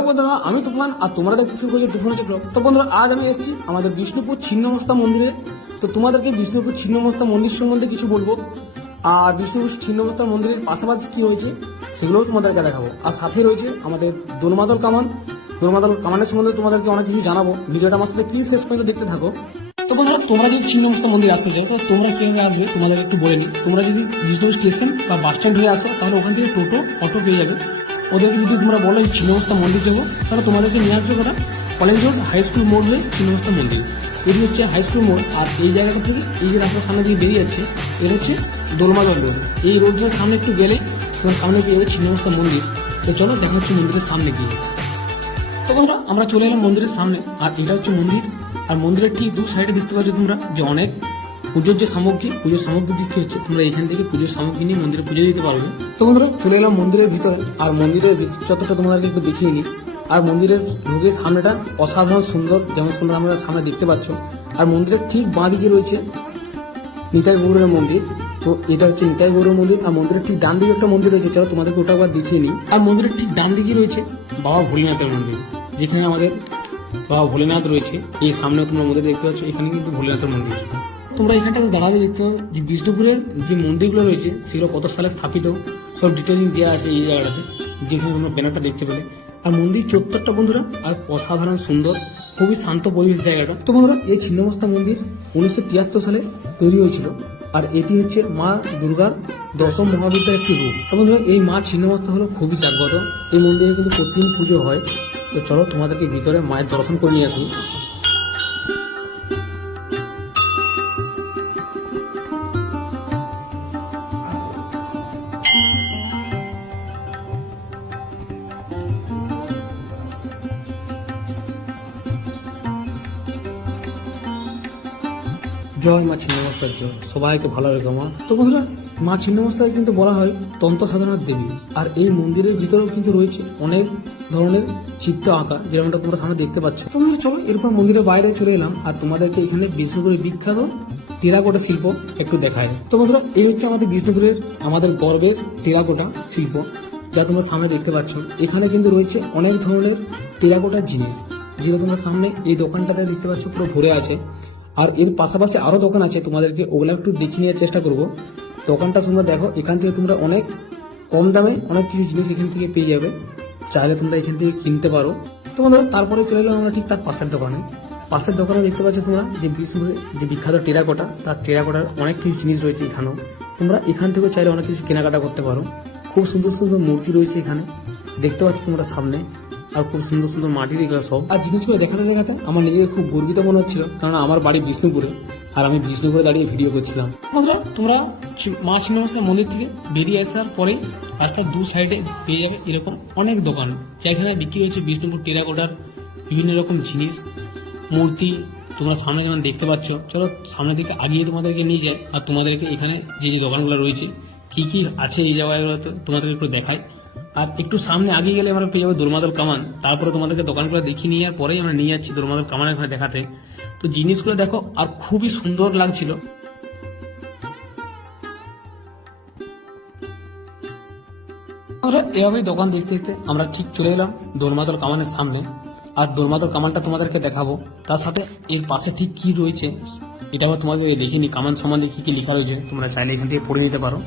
Hello বন্ধুরা, আমি তুফান আর তোমরা দেখতে শুরু করছি তুফান চক্র। তো বন্ধুরা, আজ আমি এসেছি আমাদের বিষ্ণুপুর ছিন্নমস্তা মন্দিরে। তো তোমাদেরকে বিষ্ণুপুর ছিন্নমস্তা মন্দির সম্বন্ধে কিছু বলবো, আর বিষ্ণুপুর ছিন্নমস্তা মন্দিরের পাশাপাশি কি রয়েছে সেগুলোও তোমাদেরকে দেখাবো। আর সাথে রয়েছে আমাদের দোলমাদল কামান। দোলমাদল কামানের সম্বন্ধে তোমাদেরকে অনেক কিছু জানাবো। ভিডিওটা আমার সাথে প্লিজ শেষ পর্যন্ত দেখতে থাকো। তো বন্ধুরা, তোমরা যদি ছিন্নমস্তা মন্দির আসতে চাও, তো তোমরা কিভাবে আসবে তোমাদের একটু বলে নিই। তোমরা যদি বিষ্ণুপুর স্টেশন বা বাস স্ট্যান্ড হয়ে আসো, তাহলে ওখান থেকে টোটো অটো পেয়ে যাবে। ওদেরকে যদি তোমরা বলো এই ছিন্নমস্তা মন্দির যাবো, তাহলে তোমাদেরকে নিয়ে আসবে ওরা কলেজ রোড হাই স্কুল মোড় হয়ে ছিন্নমস্তা মন্দির। এটি হচ্ছে হাই স্কুল মোড়। আর এই জায়গাটা থেকে এই যে রাস্তার সামনে দিয়ে বেরিয়ে যাচ্ছে, এটা হচ্ছে দোলমাদল রোড। এই রোডটার সামনে একটু গেলে তোমার সামনে পেয়ে যাবে ছিন্নমস্তা মন্দির। তো চলো দেখা হচ্ছে মন্দিরের সামনে গিয়ে। তো বন্ধুরা, আমরা চলে এলাম মন্দিরের সামনে। আর এটা হচ্ছে মন্দির। আর মন্দিরের ঠিক দু সাইডে দেখতে পাচ্ছ তোমরা যে অনেক পুজোর যে সামগ্রী, পুজোর সামগ্রী দিতে হচ্ছে, তোমরা এখান থেকে পুজোর সামগ্রী নিয়ে মন্দিরে পুজো দিতে পারবে। তো বন্ধুরা, চলে এলাম মন্দিরের ভিতরে। আর মন্দিরের চত্বরটা তোমাদেরকে একটু দেখিয়ে নিই। আর মন্দিরের ঢুকে সামনেটা অসাধারণ সুন্দর, যেমন সুন্দর আমরা সামনে দেখতে পাচ্ছ। আর মন্দিরের ঠিক বাঁ দিকে রয়েছে নিতাই গৌরের মন্দির। তো এটা হচ্ছে নিতাই গৌরের মন্দির। আর মন্দিরের ঠিক ডান দিকে একটা মন্দির রয়েছে, চলো তোমাদেরকে ওটা একবার দেখিয়ে নিই। আর মন্দিরের ঠিক ডান দিকে রয়েছে বাবা ভোলেনাথের মন্দির, যেখানে আমাদের বাবা ভোলেনাথ রয়েছে। এই সামনে তোমরা মন্দির দেখতে পাচ্ছ, এখানে কিন্তু ভোলেনাথের মন্দির। তোমরা এখানটাতে দাঁড়াতে দেখতে পাবে যে বিষ্ণুপুরের যে মন্দিরগুলো রয়েছে সেগুলো কত সালে স্থাপিত সব ডিটেলিং দেওয়া আছে এই জায়গাটাতে, যেখানে তোমরা ব্যানারটা দেখতে পেলে। আর মন্দির চত্বরটা বন্ধুরা আর অসাধারণ সুন্দর, খুবই শান্ত পরিবেশ জায়গাটা। তো বন্ধুরা, এই ছিন্নমস্তা মন্দির 1973 সালে তৈরি হয়েছিল। আর এটি হচ্ছে মা দুর্গার দশম মহাবিদ্যার একটি রূপ। তো বন্ধুরা, এই মা ছিন্নমস্তা হলো খুবই জাগ্রত। এই মন্দিরে কিন্তু প্রতিদিন পুজো হয়। তো চলো তোমাদেরকে ভিতরে মায়ের দর্শন করে নিয়ে আসি। জয় মা ছিন্নমস্তার জয়, সবাইকে ভালো রেখো মা। তো বন্ধুরা, মা ছিন্নমস্তাকে কিন্তু বলা হয় তন্ত্র সাধনার দেবী। আর এই মন্দিরের ভিতরেও কিন্তু রয়েছে অনেক ধরনের চিত্র আঁকা, যেমনটা তোমরা সামনে দেখতে পাচ্ছ। তোমরা চলো এরপর মন্দিরের বাইরে চলে এলাম। আর তোমাদেরকে এখানে বিষ্ণুপুরের বিখ্যাত টেরাকোটা শিল্প একটু দেখায়। তো বন্ধুরা, এই হচ্ছে আমাদের বিষ্ণুপুরের আমাদের গর্বের টেরাকোটা শিল্প, যা তোমরা সামনে দেখতে পাচ্ছ। এখানে কিন্তু রয়েছে অনেক ধরনের টেরাকোটার জিনিস, যেগুলো তোমরা সামনে এই দোকানটাতে দেখতে পাচ্ছ পুরো ভরে আছে। আর এর পাশাপাশি আরো দোকান আছে, তোমাদেরকে ওগুলো একটু দেখিয়ে নেওয়ার চেষ্টা করবো। দোকানটা তোমরা দেখো, এখান থেকে তোমরা অনেক কম দামে অনেক কিছু জিনিস এখান থেকে পেয়ে যাবে, চাইলে তোমরা এখান থেকে কিনতে পারো। তোমরা তারপরে চলে এলাম আমরা ঠিক তার পাশের দোকানে। পাশের দোকানে দেখতে পাচ্ছ তোমরা যে যে বিখ্যাত টেরাকোটা, তার টেরাকোটার অনেক কিছু জিনিস রয়েছে এখানেও। তোমরা এখান থেকেও চাইলে অনেক কিছু কেনাকাটা করতে পারো। খুব সুন্দর সুন্দর মূর্তি রয়েছে এখানে, দেখতে পাচ্ছ তোমরা সামনে। আর খুব সুন্দর সুন্দর মাটির এগুলো সব। আর জিনিসগুলো দেখাতে দেখাতে আমার নিজেকে খুব গর্বিত মনে হচ্ছিল, কারণ আমার বাড়ি বিষ্ণুপুরে। আর আমি বিষ্ণুপুরে দাঁড়িয়ে ভিডিও করছিলাম। বন্ধুরা, তোমরা মা ছিন্নমস্তা মন্দির থেকে বেরিয়ে আসার পরে রাস্তার দু সাইডে পেয়ে যাবে এরকম অনেক দোকান, যেখানে বিক্রি হচ্ছে বিষ্ণুপুর টেরাকোটার বিভিন্ন রকম জিনিস, মূর্তি। তোমরা সামনে যেমন দেখতে পাচ্ছ, চলো সামনের দিকে আগিয়ে তোমাদেরকে নিয়ে যায়। আর তোমাদেরকে এখানে যে যে দোকানগুলো রয়েছে, কি কি আছে এই জায়গাগুলোতে তোমাদের একটু দেখায়। আর একটু সামনে আগে গেলে আমরা পেয়ে যাবো দোলমাদল কামান। তারপরে তোমাদেরকে দোকানগুলো দেখিয়ে নেওয়ার পরেই আমরা নিয়ে যাচ্ছি দোলমাদল কামানের ঘরে দেখাতে। তো জিনিসগুলো দেখো, আর খুবই সুন্দর লাগছিল। এভাবেই দোকান দেখতে দেখতে আমরা ঠিক চলে এলাম দোলমাদল কামানের সামনে। আর দোলমাদল কামানটা তোমাদেরকে দেখাবো, তার সাথে এর পাশে ঠিক কি রয়েছে এটাও তোমাদের দেখিনি। কামান সম্বন্ধে কি কি লেখা রয়েছে তোমরা চাইলে এখান থেকে পড়ে নিতে পারো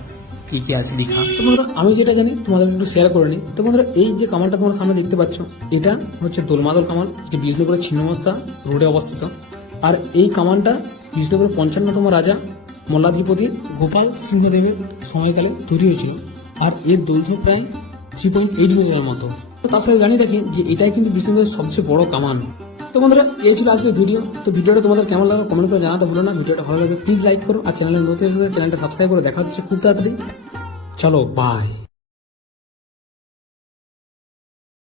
কি কি আছে লেখা। তো বন্ধুরা, আমি যেটা জানি তোমাদের একটু শেয়ার করে নিই। তো বন্ধুরা, এই যে কামানটা তোমরা সামনে দেখতে পাচ্ছ, এটা হচ্ছে দোলমাদল কামান, যেটা বিষ্ণুপুরের ছিন্নমস্তা রোডে অবস্থিত। আর এই কামানটা বিষ্ণুপুরের 55তম রাজা মল্লাধিপতি গোপাল সিংহদেবের সময়কালে তৈরি হয়েছিল। আর এর দৈর্ঘ্য প্রায় 3.8 মিটারের মতো। তো তার সাথে জানিয়ে রাখি যে এটাই কিন্তু বিষ্ণুপুরের সবচেয়ে বড় কামান। তো বন্ধুরা, এই ছিল আজকের ভিডিও। তো ভিডিওটা তোমাদের কেমন লাগলো কমেন্ট করে জানাতে ভুলো না। ভিডিওটা ভালো লাগবে প্লিজ লাইক করো, আর চ্যানেলের নতুন চ্যানেলটা সাবস্ক্রাইব করে দেখা হচ্ছে খুব তাড়াতাড়ি। চলো বাই।